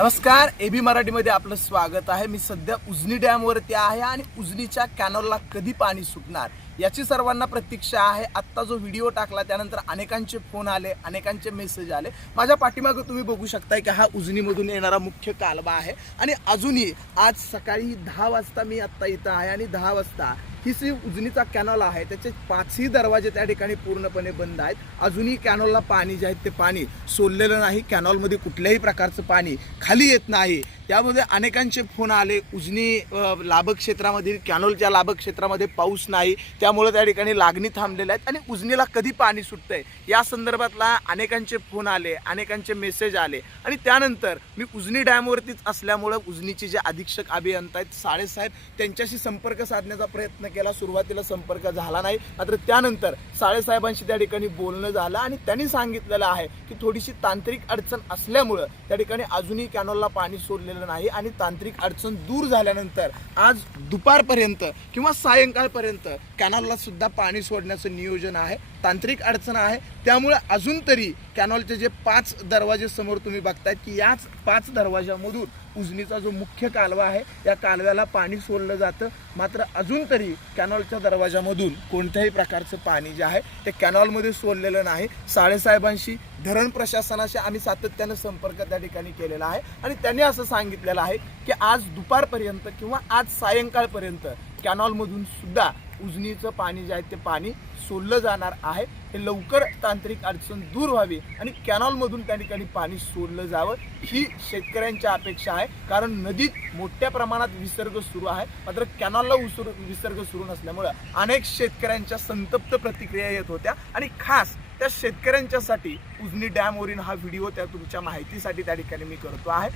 नमस्कार A B मराठीमध्ये आपलं स्वागत आहे. मी सध्या उजनी डॅमवरती आहे आणि उजनीच्या कॅनॉलला कधी पाणी सुटणार? याची सर्वांना प्रतीक्षा आहे. आत्ता जो व्हिडिओ टाकला त्यानंतर अनेकांचे फोन आले अनेकांचे मेसेज आले. माझ्या पाठीमागं तुम्ही बघू शकताय की हा उजनीमधून येणारा मुख्य कालवा आहे. आणि अजूनही आज सकाळी दहा वाजता मी आत्ता इथं आहे आणि दहा वाजता ही जी उजनीचा कॅनॉल आहे. त्याचे पाचही दरवाजे त्या ठिकाणी पूर्णपणे बंद आहेत. अजूनही कॅनॉलला पाणी जे आहे ते पाणी सोडलेलं नाही. कॅनॉलमध्ये कुठल्याही प्रकारचं पाणी खाली येत नाही. त्यामध्ये अनेकांचे फोन आले. उजनी लाभक्षेत्रामधील लाभक कॅनॉलच्या लाभक क्षेत्रामध्ये पाऊस नाही. त्या त्यामुळे त्या ठिकाणी लागणी थांबलेल्या आहेत आणि उजनीला कधी पाणी सुटतं आहे या संदर्भातला अनेकांचे फोन आले अनेकांचे मेसेज आले आणि त्यानंतर मी उजनी डॅमवरतीच असल्यामुळं उजनीचे जे अधीक्षक अभियंता आहेत साळेसाहेब त्यांच्याशी संपर्क साधण्याचा प्रयत्न केला. सुरुवातीला संपर्क झाला नाही मात्र त्यानंतर साळेसाहेबांशी त्या ठिकाणी बोलणं झालं आणि त्यांनी सांगितलेलं आहे की थोडीशी तांत्रिक अडचण असल्यामुळं त्या ठिकाणी अजूनही कॅनॉलला पाणी सोडलेलं नाही आणि तांत्रिक अडचण दूर झाल्यानंतर आज दुपारपर्यंत किंवा सायंकाळपर्यंत कॅनॉलला सुद्धा पाणी सोडण्याचं नियोजन आहे तांत्रिक अडचण आहे. त्यामुळे अजून तरी कॅनॉलचे जे पाच दरवाजे समोर तुम्ही बघतायत की याच पाच दरवाजामधून उजनीचा जो मुख्य कालवा आहे या कालव्याला पाणी सोडलं जातं. मात्र अजून तरी कॅनॉलच्या दरवाजामधून कोणत्याही प्रकारचं पाणी जे आहे ते कॅनॉलमध्ये सोडलेलं नाही. साळेसाहेबांशी धरण प्रशासनाशी आम्ही सातत्यानं संपर्क त्या ठिकाणी केलेला आहे. आणि त्यांनी असं सांगितलेलं आहे की आज दुपारपर्यंत किंवा आज सायंकाळपर्यंत कॅनॉलमधून सुद्धा उजनीचं पाणी जे आहे ते पाणी सोडलं जाणार आहे. हे लवकर तांत्रिक अडचण दूर व्हावी आणि कॅनॉलमधून त्या ठिकाणी पाणी सोडलं जावं ही शेतकऱ्यांची अपेक्षा आहे. कारण नदीत मोठ्या प्रमाणात विसर्ग सुरू आहे. मात्र कॅनॉलला उसर विसर्ग सुरू नसल्यामुळं अनेक शेतकऱ्यांच्या संतप्त प्रतिक्रिया येत होत्या. आणि खास त्या शेतकऱ्यांच्यासाठी उजनी डॅमवरील हा व्हिडिओ त्या तुमच्या माहितीसाठी त्या ठिकाणी मी करतो आहे.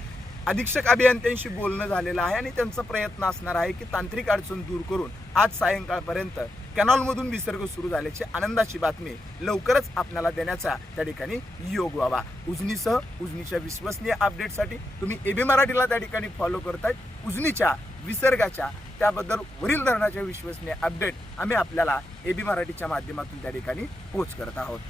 अधीक्षक अभियंत्यांशी बोलणं झालेलं आहे आणि त्यांचा प्रयत्न असणार आहे की तांत्रिक अडचण दूर करून आज सायंकाळपर्यंत कॅनॉलमधून विसर्ग सुरू झाल्याची आनंदाची बातमी लवकरच आपल्याला देण्याचा त्या ठिकाणी योग व्हावा. उजनीसह उजनीच्या विश्वसनीय अपडेटसाठी तुम्ही एबी मराठीला त्या ठिकाणी फॉलो करतायत. उजनीच्या विसर्गाच्या त्याबद्दल वरील धरणाच्या विश्वसनीय अपडेट आम्ही आपल्याला एबी मराठीच्या माध्यमातून त्या ठिकाणी पोच करत आहोत.